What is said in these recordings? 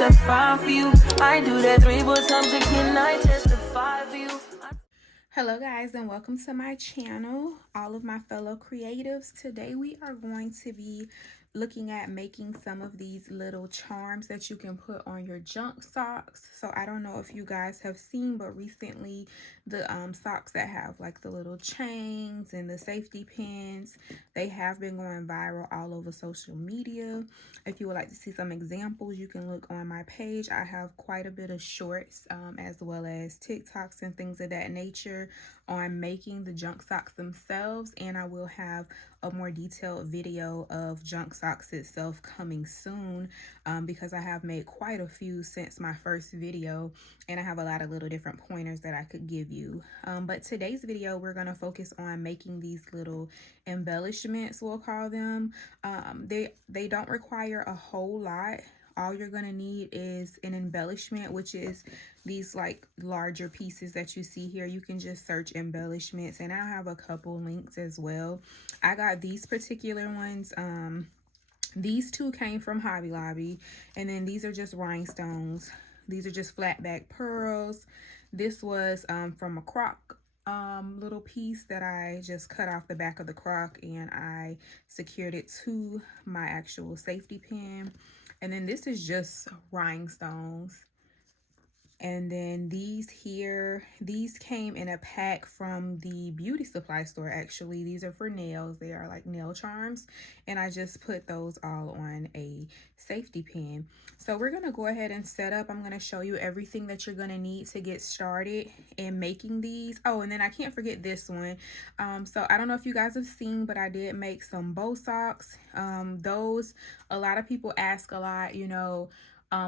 testify for you. I do that 3 4 times again. I testify for you. Hello guys, and welcome to my channel, all of my fellow creatives. Today we are going to be looking at making some of these little charms that you can put on your junk socks. So I don't know if you guys have seen, but recently the socks that have like the little chains and the safety pins, they have been going viral all over social media. If you would like to see some examples, you can look on my page. I have quite a bit of shorts as well as TikToks and things of that nature on making the junk socks themselves, and I will have a more detailed video of junk socks itself coming soon because I have made quite a few since my first video, and I have a lot of little different pointers that I could give you. But today's video, we're going to focus on making these little embellishments, we'll call them. They don't require a whole lot. All you're going to need is an embellishment, which is these like larger pieces that you see here. You can just search embellishments, and I'll have a couple links as well. I got these particular ones. These two came from Hobby Lobby, and then these are just rhinestones. These are just flat back pearls. This was from a crock little piece that I just cut off the back of the crock, and I secured it to my actual safety pin. And then this is just rhinestones. And then these here, these came in a pack from the beauty supply store. Actually, these are for nails. They are like nail charms, and I just put those all on a safety pin. So we're gonna go ahead and set up. I'm gonna show you everything that you're gonna need to get started in making these. Oh, and then I can't forget this one. So I don't know if you guys have seen, but I did make some bow socks. Those, a lot of people ask a lot, you know,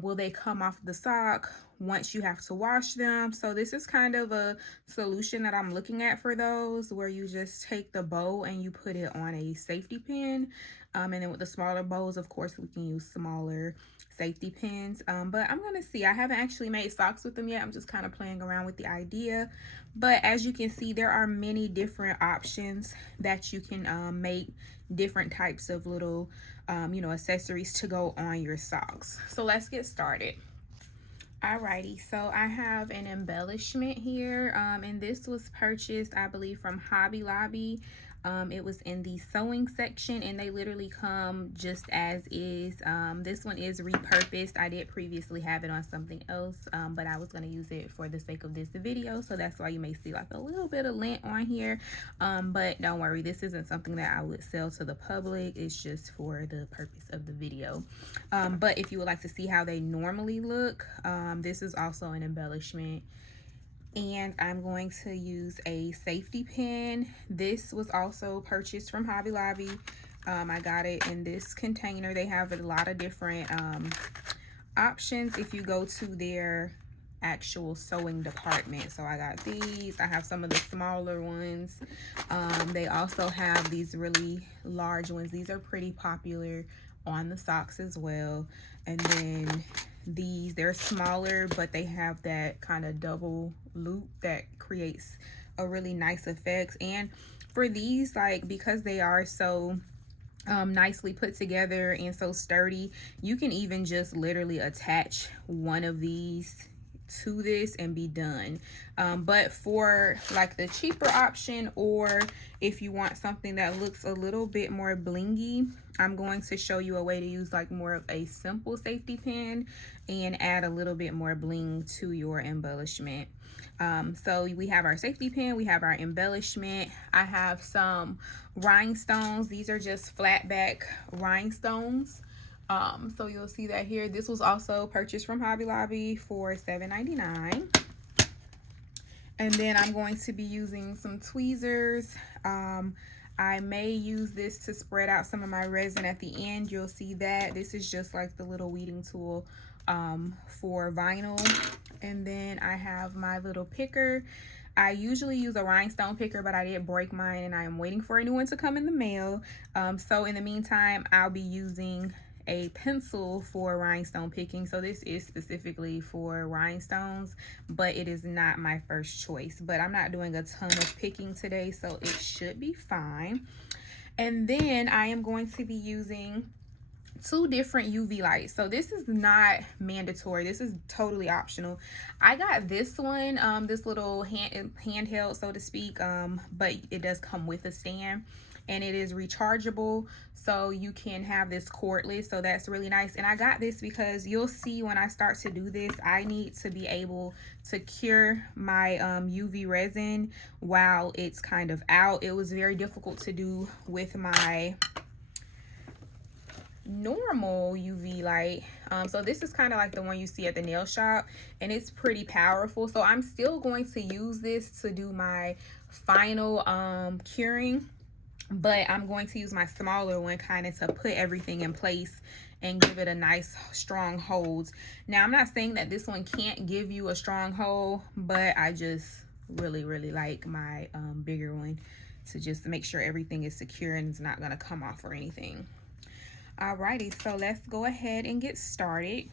will they come off the sock once you have to wash them? So this is kind of a solution that I'm looking at for those, where you just take the bow and you put it on a safety pin. And then with the smaller bows, of course, we can use smaller safety pins. But I'm gonna see. I haven't actually made socks with them yet. I'm just kind of playing around with the idea. But as you can see, there are many different options that you can make different types of little you know, accessories to go on your socks. So let's get started. Alrighty, so I have an embellishment here, and this was purchased, I believe, from Hobby Lobby. It was in the sewing section, and they literally come just as is. This one is repurposed. I did previously have it on something else, but I was going to use it for the sake of this video, so that's why you may see like a little bit of lint on here. But don't worry, this isn't something that I would sell to the public. It's just for the purpose of the video. But if you would like to see how they normally look, this is also an embellishment. And I'm going to use a safety pin. This was also purchased from Hobby Lobby. I got it in this container. They have a lot of different options if you go to their actual sewing department. So I got these. I have some of the smaller ones. They also have these really large ones. These are pretty popular on the socks as well. And then these, they're smaller, but they have that kind of double loop that creates a really nice effect. And for these, like, because they are so nicely put together and so sturdy, you can even just literally attach one of these to this and be done. But for like the cheaper option, or if you want something that looks a little bit more blingy, I'm going to show you a way to use like more of a simple safety pin and add a little bit more bling to your embellishment. So we have our safety pin, we have our embellishment. I have some rhinestones. These are just flat back rhinestones. So you'll see that here. This was also purchased from Hobby Lobby for $7.99. And then I'm going to be using some tweezers. I may use this to spread out some of my resin at the end. You'll see that. This is just like the little weeding tool for vinyl. And then I have my little picker. I usually use a rhinestone picker, but I did break mine and I am waiting for a new one to come in the mail. So in the meantime, I'll be using a pencil for rhinestone picking. So this is specifically for rhinestones, but it is not my first choice. But I'm not doing a ton of picking today, so it should be fine. And then I am going to be using two different UV lights. So this is not mandatory. This is totally optional. I got this one, this little handheld, so to speak, but it does come with a stand, and it is rechargeable, so you can have this cordless, so that's really nice. And I got this because you'll see when I start to do this, I need to be able to cure my UV resin while it's kind of out. It was very difficult to do with my normal UV light. So this is kind of like the one you see at the nail shop, and it's pretty powerful. So I'm still going to use this to do my final curing, but I'm going to use my smaller one kind of to put everything in place and give it a nice strong hold. Now I'm not saying that this one can't give you a strong hold, but I just really like my bigger one to just make sure everything is secure and it's not going to come off or anything. Alrighty, so let's go ahead and get started.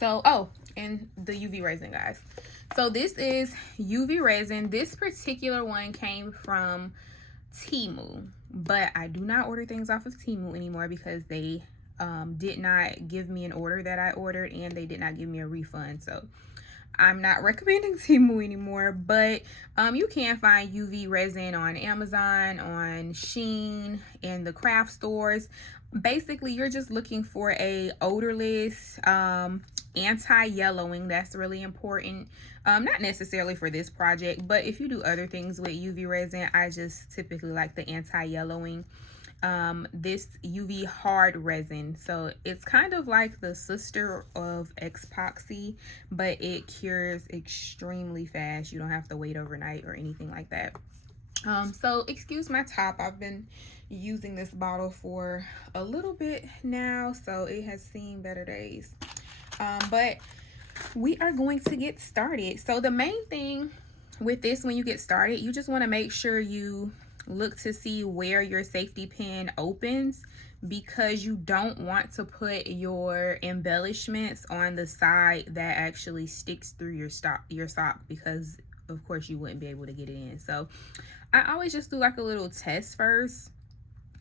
So, oh, and the UV resin, guys. So this is UV resin. This particular one came from Temu, but I do not order things off of Temu anymore because they did not give me an order that I ordered, and they did not give me a refund. So I'm not recommending Temu anymore, but you can find UV resin on Amazon, on Shein, in the craft stores. Basically, you're just looking for a odorless, anti-yellowing. That's really important. Not necessarily for this project, but if you do other things with UV resin, I just typically like the anti-yellowing. This UV hard resin, so it's kind of like the sister of epoxy, but it cures extremely fast. You don't have to wait overnight or anything like that. So excuse my top, I've been using this bottle for a little bit now, so it has seen better days. But we are going to get started. So the main thing with this, when you get started, you just want to make sure you look to see where your safety pin opens, because you don't want to put your embellishments on the side that actually sticks through your sock, because of course you wouldn't be able to get it in. So I always just do like a little test first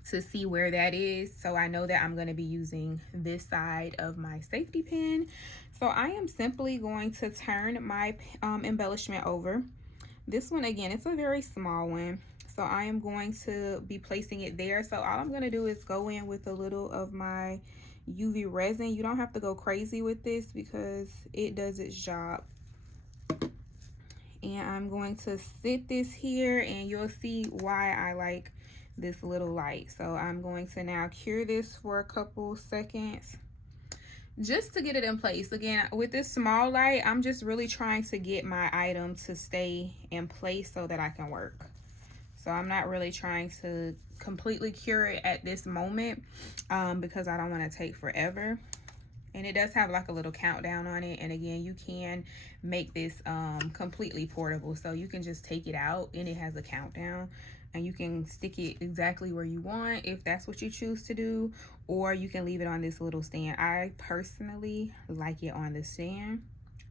to see where that is, so I know that I'm going to be using this side of my safety pin. So I am simply going to turn my embellishment over. This one, again, it's a very small one, so I am going to be placing it there. So all I'm going to do is go in with a little of my UV resin. You don't have to go crazy with this because it does its job. And I'm going to sit this here, and you'll see why I like this little light. So I'm going to now cure this for a couple seconds just to get it in place. Again, with this small light, I'm just really trying to get my item to stay in place so that I can work. So I'm not really trying to completely cure it at this moment because I don't want to take forever. And it does have like a little countdown on it. And again, you can make this completely portable. So you can just take it out and it has a countdown, and you can stick it exactly where you want if that's what you choose to do, or you can leave it on this little stand. I personally like it on the stand,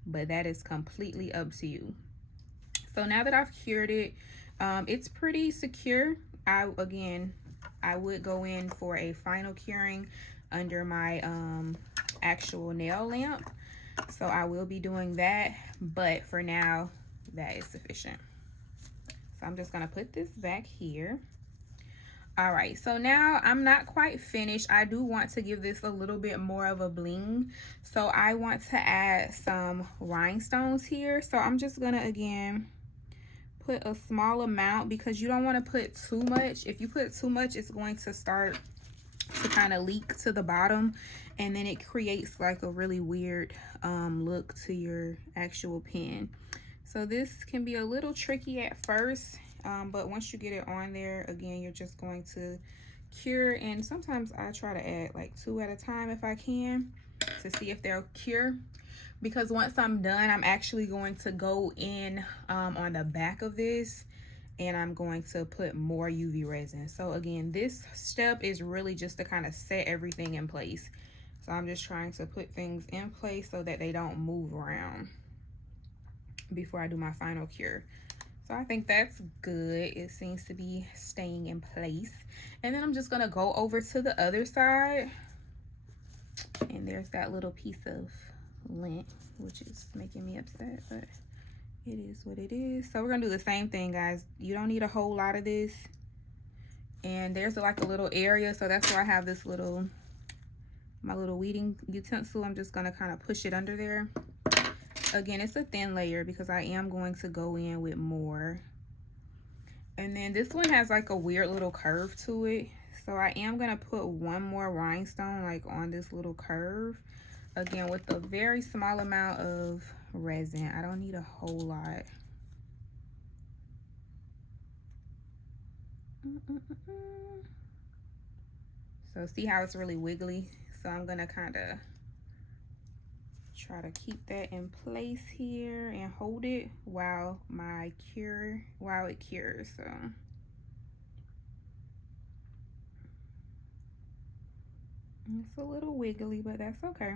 but that is completely up to you. So now that I've cured it, it's pretty secure. I would go in for a final curing under my actual nail lamp, so I will be doing that, but for now that is sufficient. So I'm just gonna put this back here. All right, so now I'm not quite finished. I do want to give this a little bit more of a bling, so I want to add some rhinestones here. So I'm just gonna again put a small amount, because you don't want to put too much. If you put too much, it's going to start to kind of leak to the bottom, and then it creates like a really weird look to your actual pen. So this can be a little tricky at first, but once you get it on there, again, you're just going to cure. And sometimes I try to add like 2 at a time if I can, to see if they'll cure, because once I'm done, I'm actually going to go in on the back of this, and I'm going to put more UV resin. So again, this step is really just to kind of set everything in place. So I'm just trying to put things in place so that they don't move around before I do my final cure. So I think that's good. It seems to be staying in place. And then I'm just gonna go over to the other side And there's that little piece of lint, which is making me upset, but it is what it is. So we're gonna do the same thing, guys. You don't need a whole lot of this. And there's like a little area, so that's why I have this little, my little weeding utensil. I'm just gonna kind of push it under there. Again, it's a thin layer because I am going to go in with more. And then this one has like a weird little curve to it, so I am gonna put one more rhinestone like on this little curve, again with a very small amount of resin. I don't need a whole lot. So see how it's really wiggly? So I'm gonna kind of try to keep that in place here and hold it while it cures. So it's a little wiggly, but that's okay.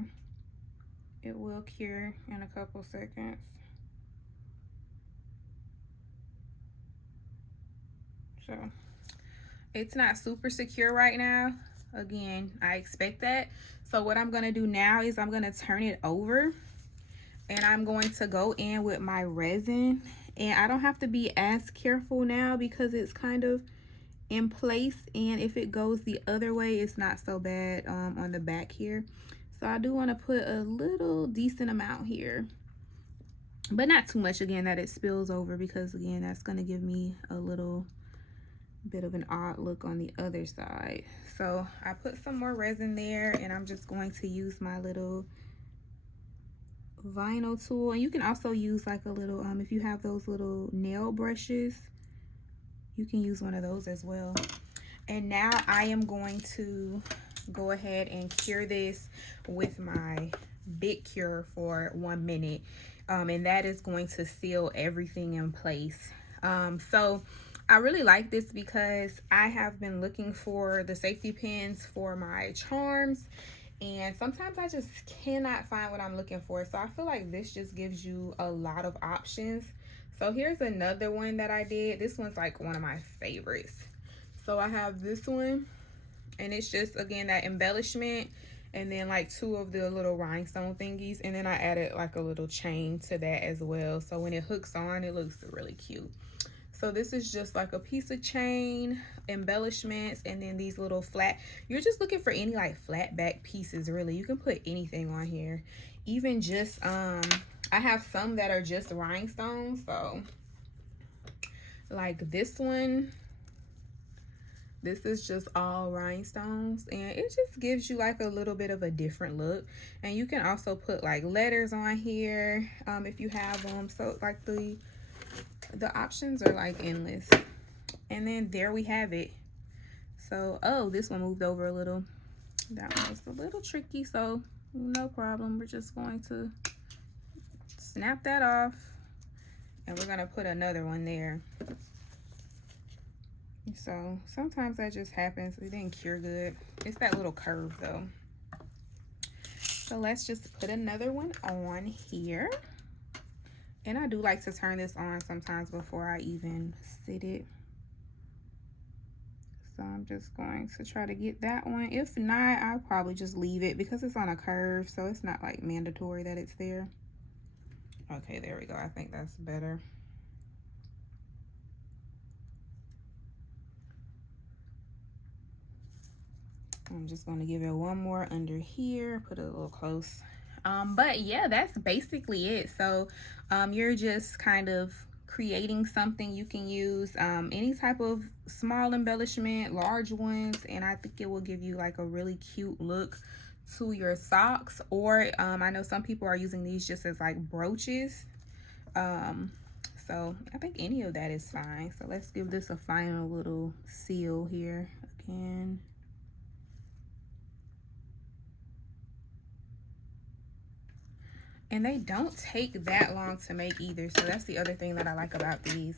It will cure in a couple seconds. So it's not super secure right now. Again, I expect that. So what I'm gonna do now is I'm gonna turn it over and I'm going to go in with my resin. And I don't have to be as careful now because it's kind of in place, and if it goes the other way, it's not so bad on the back here. So I do want to put a little decent amount here, but not too much, again, that it spills over, because again, that's going to give me a little bit of an odd look on the other side. So I put some more resin there, and I'm just going to use my little vinyl tool. And you can also use like a little if you have those little nail brushes, you can use one of those as well. And now I am going to go ahead and cure this with my big cure for 1 minute, and that is going to seal everything in place. So I really like this because I have been looking for the safety pins for my charms, and sometimes I just cannot find what I'm looking for. So I feel like this just gives you a lot of options. So here's another one that I did. This one's like one of my favorites. So I have this one, and it's just, again, that embellishment, and then like 2 of the little rhinestone thingies, and then I added like a little chain to that as well. So when it hooks on, it looks really cute. So this is just like a piece of chain, embellishments, and then these little flat, you're just looking for any like flat back pieces, really. You can put anything on here, even just I have some that are just rhinestones. So like this one, this is just all rhinestones, and it just gives you like a little bit of a different look. And you can also put like letters on here if you have them. So like the options are like endless. And then there we have it. So, oh, this one moved over a little. That one was a little tricky, so no problem. We're just going to snap that off, and we're gonna put another one there. So sometimes that just happens. It didn't cure good. It's that little curve though. So let's just put another one on here. And I do like to turn this on sometimes before I even sit it. So I'm just going to try to get that one. If not, I'll probably just leave it because it's on a curve, so it's not like mandatory that it's there. Okay, there we go. I think that's better. I'm just going to give it one more under here, put it a little close. But yeah, that's basically it. So you're just kind of creating something. You can use any type of small embellishment, large ones, and I think it will give you like a really cute look to your socks. Or I know some people are using these just as like brooches. So I think any of that is fine. So let's give this a final little seal here again. And they don't take that long to make either, so that's the other thing that I like about these.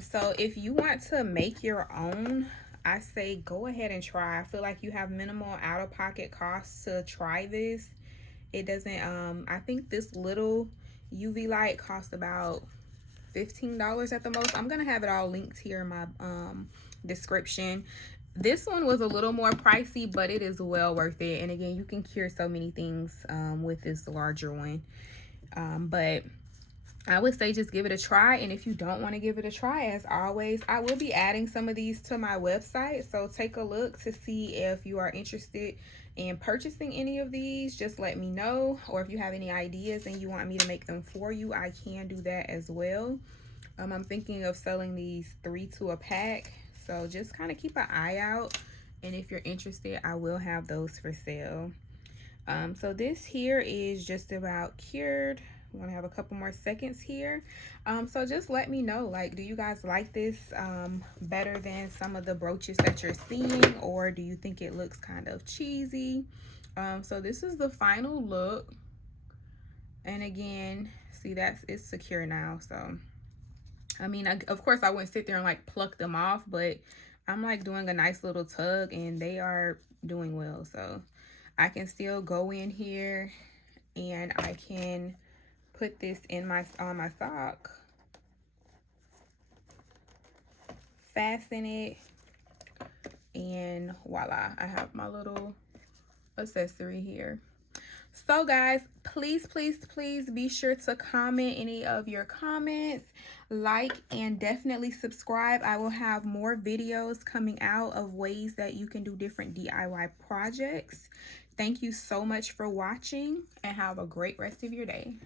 So if you want to make your own, I say go ahead and try. I feel like you have minimal out-of-pocket costs to try this. It doesn't I think this little UV light costs about $15 at the most. I'm gonna have it all linked here in my description. This one was a little more pricey, but it is well worth it. And again, you can cure so many things with this larger one. But I would say just give it a try. And if you don't want to give it a try, as always, I will be adding some of these to my website. So take a look to see if you are interested in purchasing any of these. Just let me know. Or if you have any ideas and you want me to make them for you, I can do that as well. I'm thinking of selling these 3 to a pack. So just kind of keep an eye out. And if you're interested, I will have those for sale. So this here is just about cured. We're gonna have a couple more seconds here. So just let me know, like, do you guys like this better than some of the brooches that you're seeing, or do you think it looks kind of cheesy? So this is the final look. And again, see, it's secure now. So I mean, of course I wouldn't sit there and like pluck them off, but I'm like doing a nice little tug and they are doing well. So I can still go in here and I can put this in on my sock, fasten it, and voila, I have my little accessory here. So guys, please, please, please be sure to comment any of your comments, like, and definitely subscribe. I will have more videos coming out of ways that you can do different DIY projects. Thank you so much for watching and have a great rest of your day.